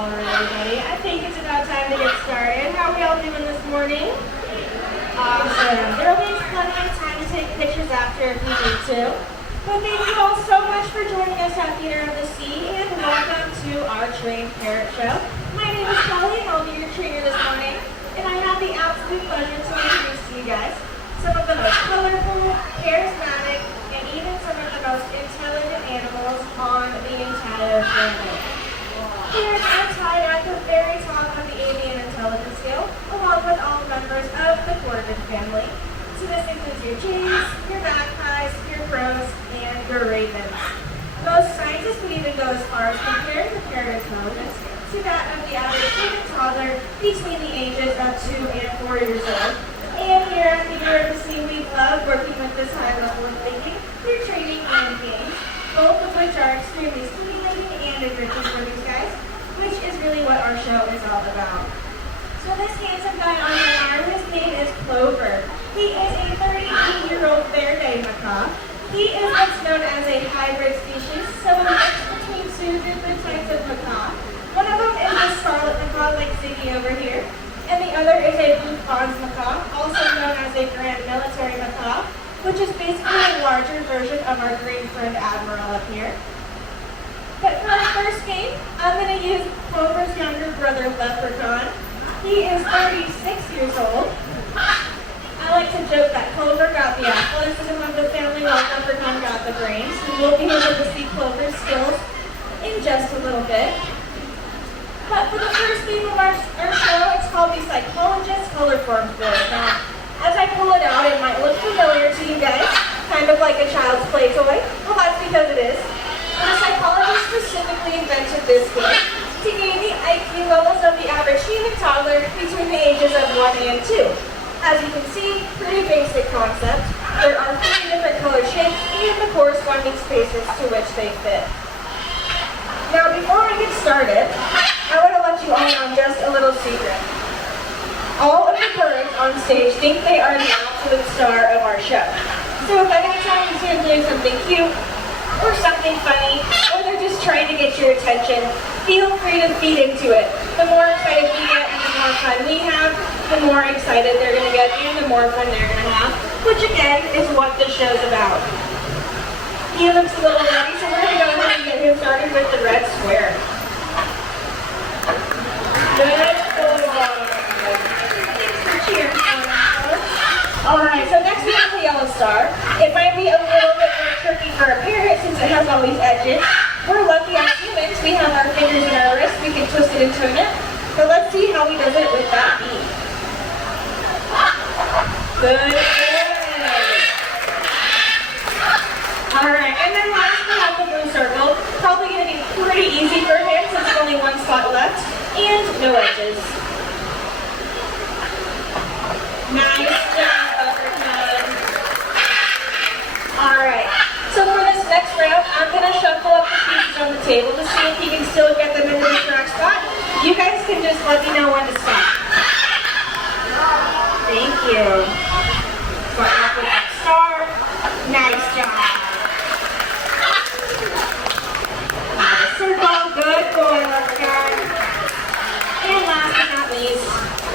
Alright, everybody, I think it's about time to get started. How are we all doing this morning? Awesome. There'll be plenty of time to take pictures after if we need to. But thank you all so much for joining us at Theater of the Sea, and welcome to our trained parrot show. My name is Kelly, and I'll be your trainer this morning. And I have the absolute pleasure to introduce to you guys some of the most colorful, charismatic, and even some of the most intelligent animals on the entire planet. Parrots are tied at the very top of the avian intelligence scale, along with all members of the Clover family. So this includes your jays, your magpies, your crows, and your ravens. Most scientists would even go as far as comparing the parrot intelligence to that of the average human toddler between the ages of 2 and 4 years old. And here at Theater of the Sea, we love working with this high level of thinking through training and games, both of which are extremely stimulating and enriching for these guys, which is really what our show is all about. So this handsome guy on your arm, his name is Clover. He is a 38-year-old Verde macaw. He is what's known as a hybrid species, so a mix between two different types of macaw. One of them is a scarlet macaw, like Ziggy over here, and the other is a blue fawns macaw, also known as a grand military macaw, which is basically a larger version of our green friend Admiral up here. But for our first game, I'm going to use Clover's younger brother, Leprechaun. He is 36 years old. I like to joke that Clover got the athleticism of the family while Leprechaun got the brains. And we'll be able to see Clover's skills in just a little bit. But for the first game of our show, it's called the Psychologist Color Form Board. Now, as I pull it out, it might look familiar to you guys, kind of like a child's play toy. Well, that's because it is. The psychologist specifically invented this game to gain the IQ levels of the average human toddler between the ages of 1 and 2. As you can see, pretty basic concept. There are 3 different color shapes and the corresponding spaces to which they fit. Now, before I get started, I want to let you all in on just a little secret. All of the birds on stage think they are the absolute star of our show. So if anytime you see them doing something cute, or something funny, or they're just trying to get your attention, feel free to feed into it. The more excited we get and the more fun we have, the more excited they're going to get and the more fun they're going to have, which again is what the show's about. He looks a little ready, so we're going to go ahead and get him started with the red square. Good. Alright, so next we have the yellow star. It might be a little bit more tricky for a parrot since it has all these edges. We're lucky as humans, we have our fingers and our wrists, we can twist it into a knot. So let's see how he does it with that beat. Good. Alright, and then last we have the blue circle. Probably going to be pretty easy for him since there's only one spot left. And no edges. Nice job, Leprechaun. Alright, so for this next round, I'm going to shuffle up the pieces on the table to see if he can still get them into the correct spot. You guys can just let me know when to stop. Thank you. Start off with that star. Nice job. Now the circle. Good boy, Leprechaun. And last but not least,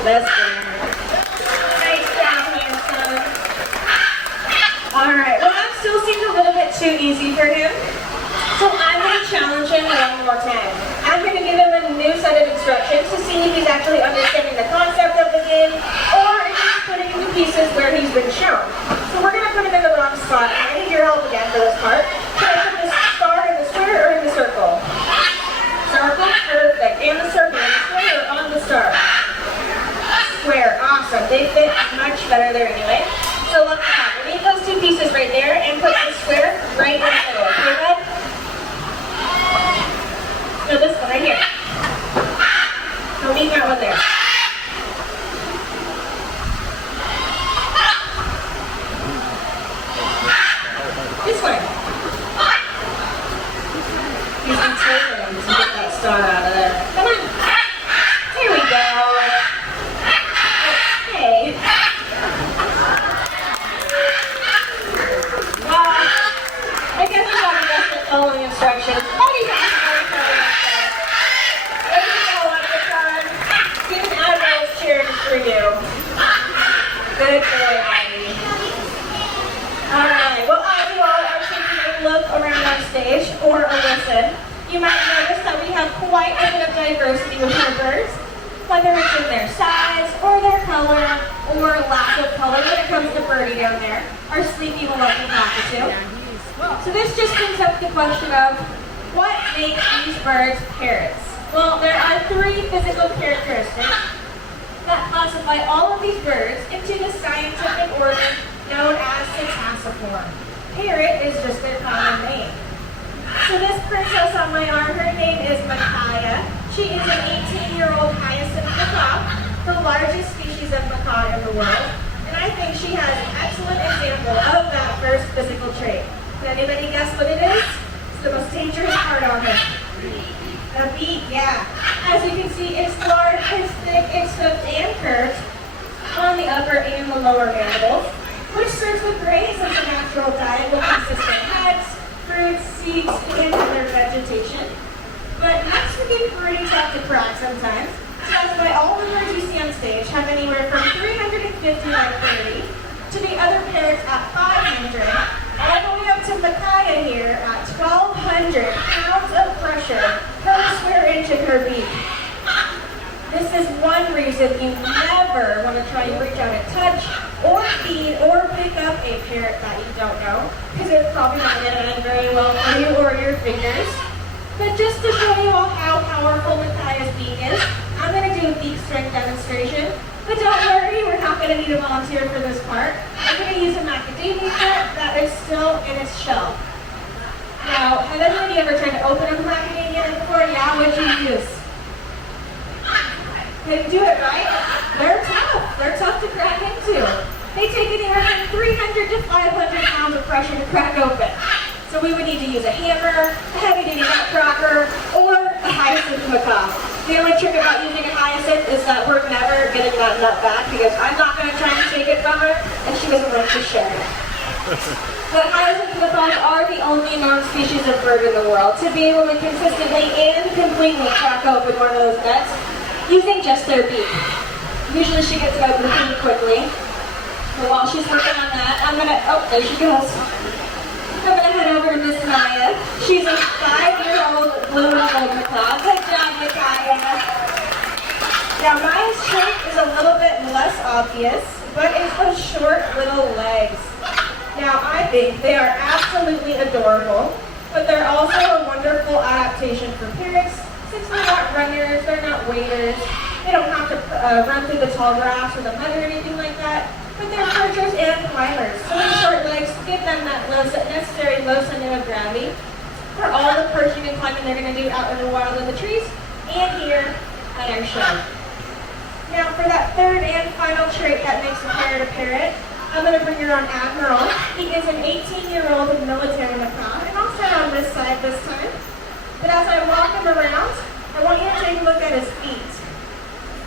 the square. Alright, well that still seems a little bit too easy for him, so I'm going to challenge him one more time. I'm going to give him a new set of instructions to see if he's actually understanding the concept of the game, or if he's putting the pieces where he's been shown. So we're going to put him in the wrong spot. I need your help again for this part. Can I put the star in the square or in the circle? Circle, perfect. And the circle in the square or on the star? Square, awesome. They fit much better there anyway. So look at that. Leave those 2 pieces right there and put the square right in the middle. Okay, bud? No, this one right here. Don't leave that one there. This one. have quite a bit of diversity with our birds, whether it's in their size, or their color, or lack of color when it comes to Birdie down there, our sleepy lucky cockatoo. So this just brings up the question of, what makes these birds parrots? Well, there are 3 physical characteristics that classify all of these birds into the scientific order known as Psittaciform. Parrot is just their common name. So this princess on my arm, her name is Micaiah. She is an 18-year-old hyacinth macaque, the largest species of macaque in the world. And I think she has an excellent example of that first physical trait. Can anybody guess what it is? It's the most dangerous part on her. The beak, yeah. As you can see, it's large, it's thick, it's hooked and curved on the upper and the lower mandibles, which serves them great as a natural diet will consist of nuts, fruits, seeds, and other vegetation. But nuts can be pretty tough to crack sometimes. So that's why all the birds you see on stage have anywhere from 350 like Birdie to the other parrots at 500, all the way up to Micaiah here at 1,200 pounds of pressure per square inch in her beak. This is one reason you never want to try and reach out and touch or feed or pick up a parrot that you don't know, because it's probably not going to end very well for you or your fingers. But just to show you all how powerful Micaiah's beak is, I'm going to do a beak strength demonstration. But don't worry, we're not going to need a volunteer for this part. I'm going to use a macadamia nut that is still in its shell. Now, has anybody ever tried to open a macadamia nut before? Yeah, what'd you use? Couldn't do it, right? They're tough. They're tough to crack into. They take anywhere from 300 to 500 pounds of pressure to crack open. So we would need to use a hammer, a heavy-duty nut cracker, or a hyacinth macaque. The only trick about using a hyacinth is that we're never getting that nut back because I'm not going to try and take it from her, and she doesn't like to share it. But hyacinth macaques are the only known species of bird in the world to be able to consistently and completely crack open one of those nuts using just their beak. Usually she gets it open pretty quickly. But while she's working on that, I'm going to, oh, there she goes. I'm going to head over to Miss Maya. She's a 5-year-old blue and gold macaque. Good job, Micaiah. Now, Maya's trait is a little bit less obvious, but it's those short little legs. Now, I think they are absolutely adorable, but they're also a wonderful adaptation for parrots since they're not runners, they're not waders. They don't have to run through the tall grass or the mud or anything like that. But they're perchers and climbers, so their short legs give them that necessary low center of gravity for all the perching and climbing they're going to do out in the wild in the trees and here at our show. Now for that third and final trait that makes a parrot, I'm going to bring her on Admiral. He is an 18-year-old military macaque, and I'll stand on this side this time. But as I walk him around, I want you to take a look at his feet.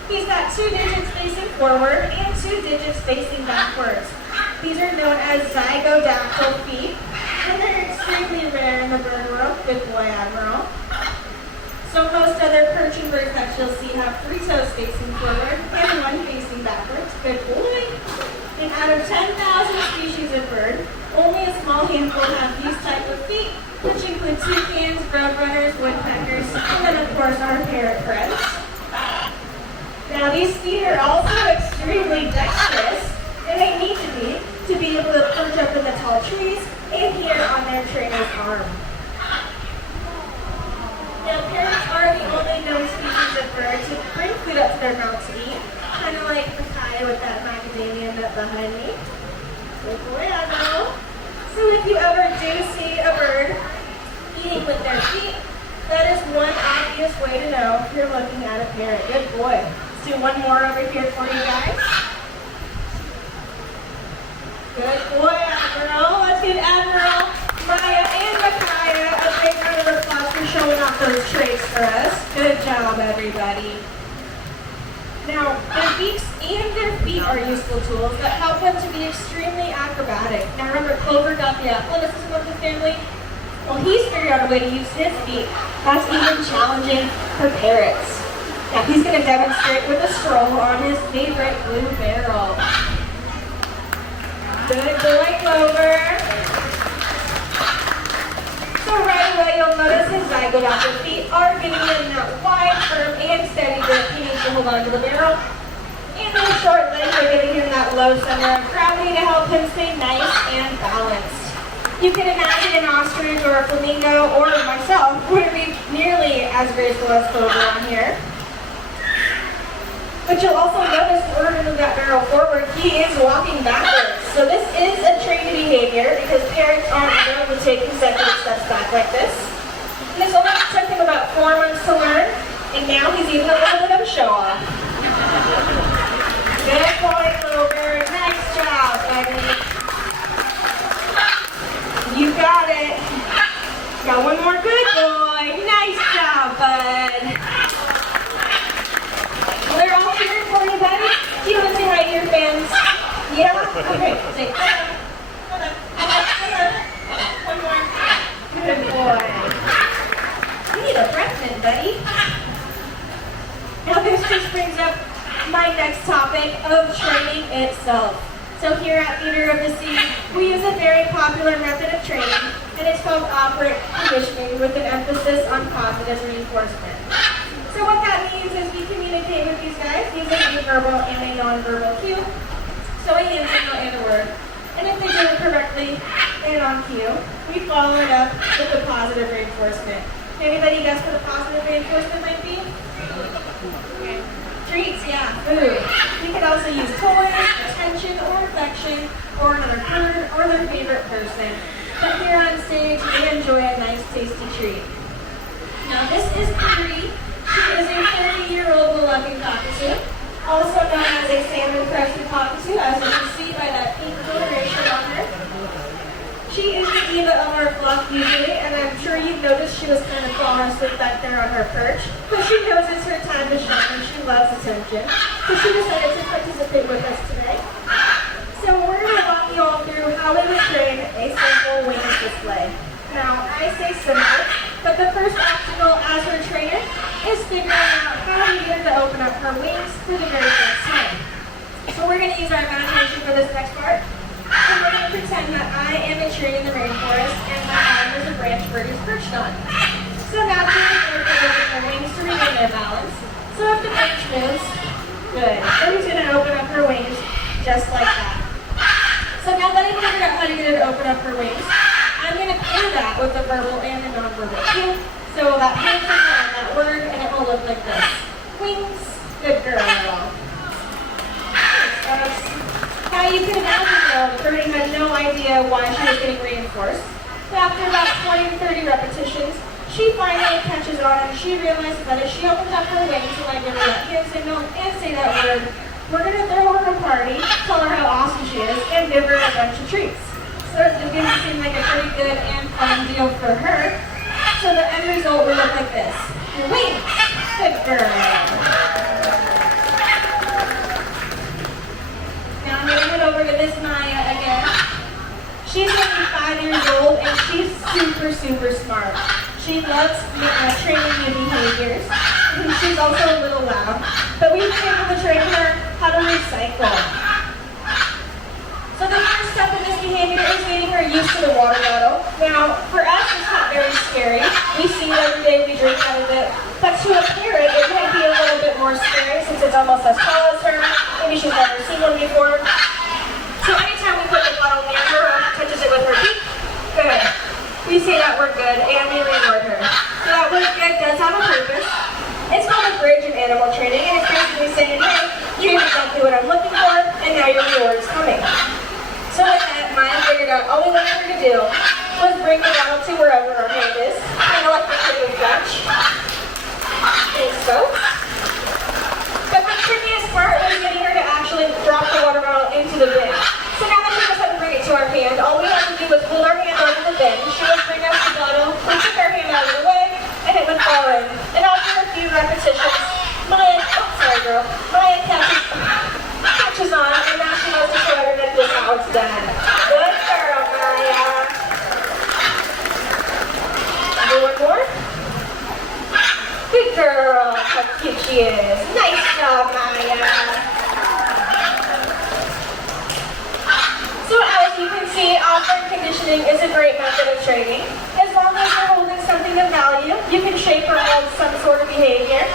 He's got 2 digits facing forward and 2 digits facing backwards. These are known as zygodactyl feet, and they're extremely rare in the bird world. Good boy, Admiral. So most other perching birds that you'll see have 3 toes facing forward and 1 facing backwards. Good boy. And out of 10,000 species of bird, only a small handful have these type of feet, which include toucans, roadrunners, woodpeckers, and then of course our parrot friends. Now these feet are also extremely dexterous, and they need to be able to perch up in the tall trees and here on their trainer's arm. Now parrots are the only known species of birds to bring food up to their mouth to eat, kind of like Micaiah with that macadamia nut behind me. Good boy, Admiral. So if you ever do see a bird eating with their feet, that is one obvious way to know if you're looking at a parrot. Good boy. Let's do one more over here for you guys. Good boy, Admiral. Let's give Admiral, Maya, and Micaiah a big round of applause for showing off those traits for us. Good job, everybody. Now, their beaks and their feet are useful tools that help them to be extremely acrobatic. Now remember, Clover got the athleticism of the family. Well, he's figured out a way to use his feet. That's even challenging for parrots. Now he's going to demonstrate with a stroll on his favorite blue barrel. Good boy, Clover. So right away you'll notice his zygodactyl feet are getting a hold on to the barrel. And those short legs are giving him that low center of gravity to help him stay nice and balanced. You can imagine an ostrich or a flamingo or myself wouldn't be nearly as graceful as Clover on here. But you'll also notice in order to move that barrel forward, he is walking backwards. So this is a trained behavior because parrots aren't known to take consecutive steps back like this. And this only took him about 4 months to learn, and now he's even a little bit of a show-off. Good boy, Clover. Nice job, buddy. You got it. Got one more. Good boy. Nice job, bud. Well, they're all cheering for you, buddy. Do you want to say hi to your fans? Yeah? Okay. Say, hold on. One more. Good boy. You need a breath mint, buddy. Now this just brings up my next topic of training itself. So here at Theater of the Sea, we use a very popular method of training, and it's called operant conditioning with an emphasis on positive reinforcement. So what that means is we communicate with these guys using a verbal and a nonverbal cue, so a hand signal and a word. And if they do it correctly and on cue, we follow it up with a positive reinforcement. Anybody guess what a positive reinforcement might be? Treats, yeah, food. We could also use toys, attention, or affection, or another bird, or their favorite person. But here on stage, they enjoy a nice, tasty treat. Now this is Parrot. She is a 30-year-old beloved cockatoo, also known as a salmon-crested cockatoo, as you can see by that pink coloration on her. She is the diva of our flock usually, and I'm sure you've noticed she was kind of falling asleep back there on her perch. But she knows it's her time to shine and she loves attention. So she decided to participate with us today. So we're going to walk you all through how we would train a simple wings display. Now, I say simple, but the first obstacle as her trainer is figuring out how we get her to open up her wings for the very first time. So we're going to use our imagination for this next part. And we're going to pretend that I am a tree in the rainforest and my arm is a branch bird is perched on. So naturally, we're going to open her wings to regain their balance. So if the branch moves, good. She's going to open up her wings just like that. So now that I've figured out how to get her to open up her wings, I'm going to cue that with the verbal and the nonverbal cue. So that hand signal on that word, and it will look like this. Wings, good girl. Now you can imagine though, Parrot had no idea why she was getting reinforced. So after about 20 to 30 repetitions, she finally catches on and she realizes that if she opens up her wings and I give her that hand signal and say that word, we're going to throw her a party, tell her how awesome she is, and give her a bunch of treats. So it's going to seem like a pretty good and fun deal for her. So the end result will look like this. Wings! Good girl! Now I'm going to head over to Miss Maya again. She's only 5 years old and she's super, super smart. She loves training new behaviors. And she's also a little loud. But we've been able to train her how to recycle. So the first step in this behavior is getting her used to the water bottle. Now, for us, it's not very scary. We see it every day, we drink out of it. But to a parrot, it might be a little bit more scary since it's almost as tall as her. Maybe she's never seen one before. So anytime we put the bottle near her or touches it with her beak, good. We say that we're good and we reward her. So that we're good does have a purpose. It's called a bridge in animal training, and it's basically saying, hey, you did exactly what I'm looking for, and now your reward is coming. So with that, Maya figured out all we wanted her to do was bring the bottle to wherever our hand is, kind of like the kid with Dutch. And so. But the trickiest part was getting her to actually drop the water bottle into the bin. So now that she knows how to bring it to our hand, all we have to do was hold our hand over the bin. She would bring us the bottle, we took our hand out of the way, and it would fall in. And after a few repetitions, Maya catches on, and now she knows to show everybody this how it's done. Good girl, Maya. Do one more. Good girl. How cute she is. Nice job, Maya. So as you can see, operant conditioning is a great method of training. As long as you're holding something of value, you can shape or mold some sort of behavior.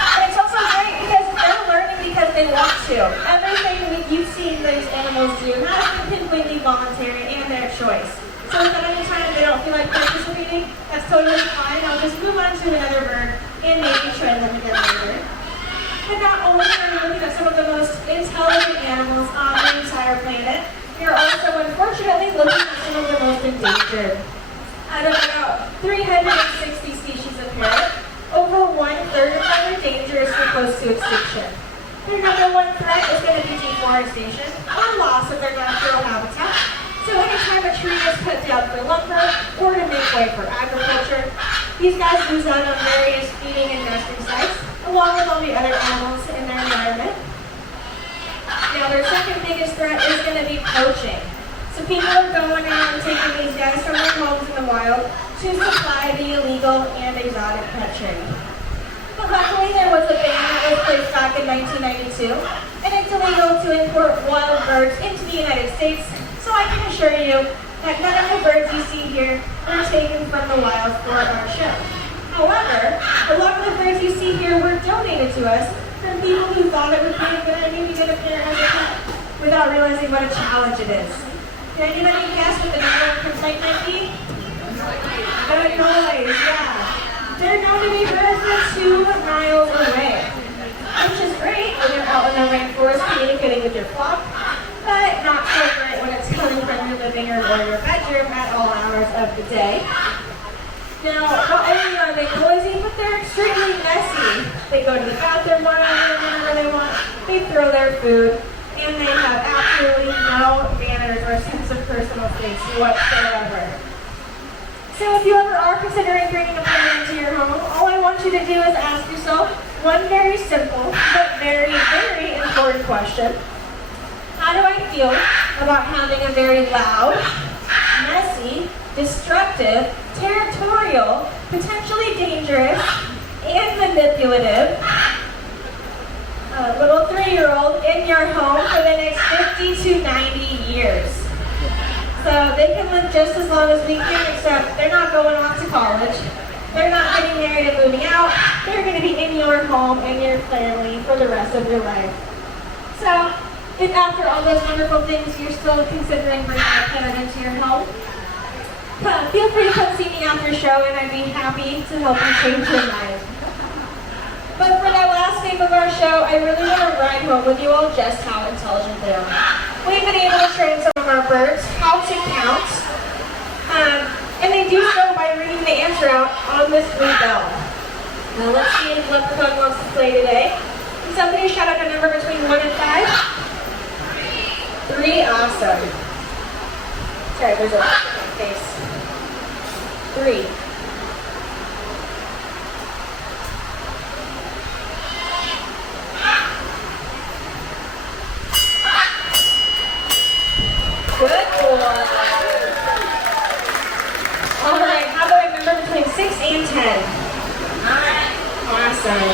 And it's also great because totally fine. I'll just move on to another bird and maybe try them again later. But not only are we looking at some of the most intelligent animals on the entire planet, we are also unfortunately looking at some of the most endangered. Out of about 360 species of parrot, over 1/3 of them are dangerous or close to extinction. Their number one threat is going to be deforestation or loss of their natural habitat. So anytime a tree is cut down for lumber or to make way for agriculture, these guys lose out on various feeding and nesting sites, along with all the other animals in their environment. Now their second biggest threat is going to be poaching. So people are going out and taking these guys from their homes in the wild to supply the illegal and exotic pet trade. But luckily there was a ban that was placed back in 1992, and it's illegal to import wild birds into the United States, so I can assure you that none of the birds you see here were taken from the wild for our show. However, a lot of the birds you see here were donated to us from people who thought it would be a good idea to get a parrot as a pet without realizing what a challenge it is. Can anybody guess what the number one complaint might be? The noise, yeah. They're known to be birds that 2 miles away, which is great when you're out in the rainforest communicating with your flock, but not so great when it's coming from your living room or your bedroom at all hours of the day. Now, not only are they noisy, but they're extremely messy. They go to the bathroom whenever they want, they throw their food, and they have absolutely no manners or sense of personal space whatsoever. So if you ever are considering bringing a parrot into your home, all I want you to do is ask yourself one very simple but very, very important question. How do I feel about having a very loud, messy, destructive, territorial, potentially dangerous, and manipulative little 3-year-old in your home for the next 50 to 90 years? So they can live just as long as we can, except they're not going off to college. They're not getting married and moving out. They're going to be in your home and your family for the rest of your life. So if after all those wonderful things you're still considering bringing a parrot into your home, feel free to come see me after show and I'd be happy to help you change your mind. But for that last game of our show, I really want to ride home with you all just how intelligent they are. We've been able to train some of our birds how to count, and they do so by reading the answer out on this blue bell. Now let's see if Leprechaun wants to play today. Can somebody shout out a number between 1 and 5? 3, awesome. Sorry, there's a face. 3. Good boy. All right, how about a number between 6 and 10? Awesome.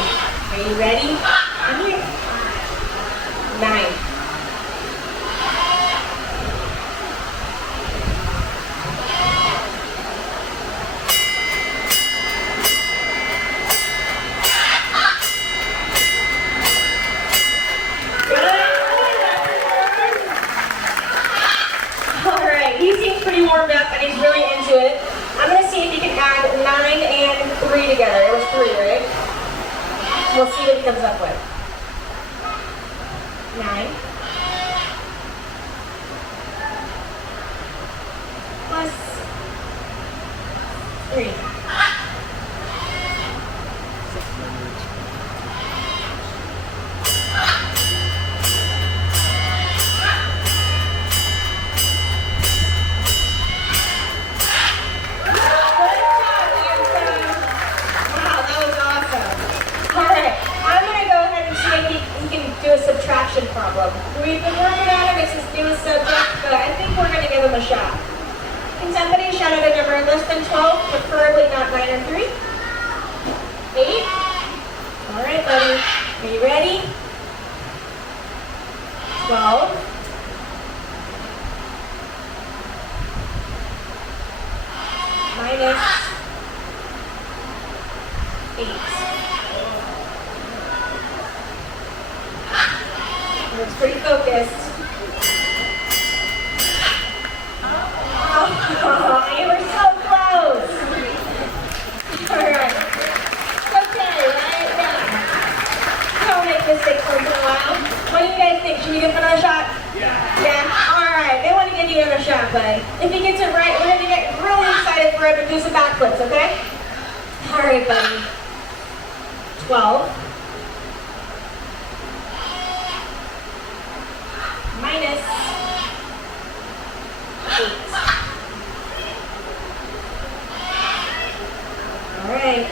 Are you ready? 9. Warmed up and he's really into it. I'm going to see if you can add 9 and 3 together. It was 3, right? We'll see what he comes up with. 9 plus 3. Subtraction problem. We've been working on it, it's his newest subject, but I think we're going to give him a shot. Can somebody shout out a number less than 12, preferably not 9 or 3? 8? Alright, buddy. Are you ready? 12. Minus 8. Looks pretty focused. Oh, you were so close. another shot? Yeah? Alright, they want to give you another shot, buddy. If he gets it right, we're going to get really excited for him and do some backflips, okay? Alright, buddy. 12. Minus 8. Alright.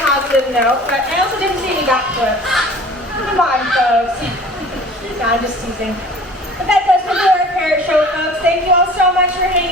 Positive note, but I also didn't see any backflips. Come on, folks. No, I'm just teasing. But that does conclude our Parrot show, folks. Thank you all so much for hanging